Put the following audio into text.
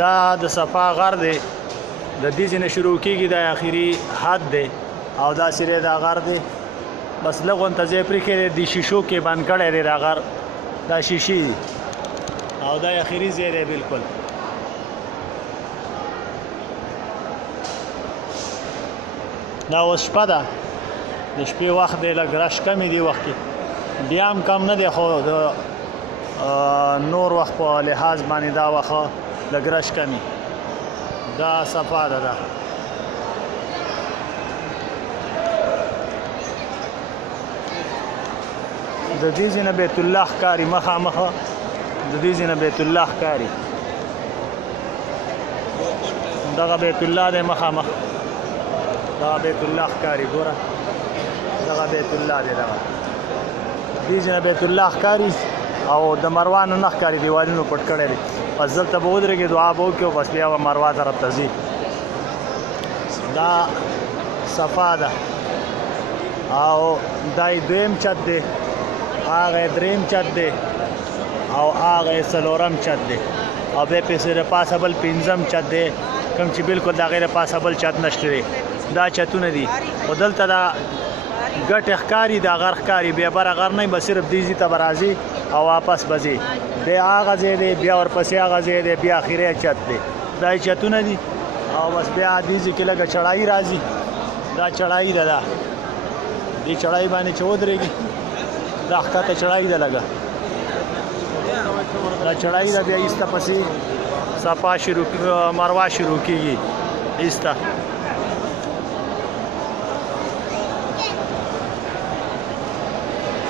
دا د صفا غر دی، د دې ځای نه شروع کېږي، دا اخري حد دی او دا سری دا غر دی. بس لږ غونته ځای پرېښی دی، د شیشو کې بند کړی دی دا غر، دا شیشې دي او دا اخري ځای دی بلکل. دا اوس شپه ده، د شپې وخت دی، لږ رش کمې دی وخت کې، بیا هم کم نه دی، خو د نور وخت په لحاظ باندې دا وخت لږ رش کمې. دا صفا ده. دا د دې ځای نه بیت الله ښکاري، مخامخه د دې ځای نه بیت الله ښکاري. دغه بیت الله دی مخامخ، دغه بیت الله ښکاري. ګوره دغه بیت الله دی، دغه دې ځای نه بیت الله ښکاري او د مروه نه ښکاري، دیوالونو پټ کړی دی. بس دلته به ودرېږي، دعا به وکړي او بس بیا به مروه طرف ته ځي. دا صفا ده او دا یې دویم چت دی، هغه یې دریم چت دی او هغه یې څلورم چت دی او بیا پسې د پاسه بل پنځم چت دی، کوم چې بلکل د هغې د پاسه بل چت نشته دی. دا چتونه دي خو دلته دا ګټې ښکاري، دا غر ښکاري، بیا بره غر نه وي، بس صرف دې ځي ته به راځي او واپس به ځي. دی هغه ځای دی، بیا ورپسې هغه ځای دی، بیا اخري چت دی. دا یې چتونه دي او بس بیا دې ځای کې لږه چړایي راځي. دا چړایي ده، دا دې چړایي باندې چې ودرېږي دا ښکته چړایي ده لږه، دا چړایي ده. بیا ایسته پسې صفا شروع مروه شروع کېږي ایسته.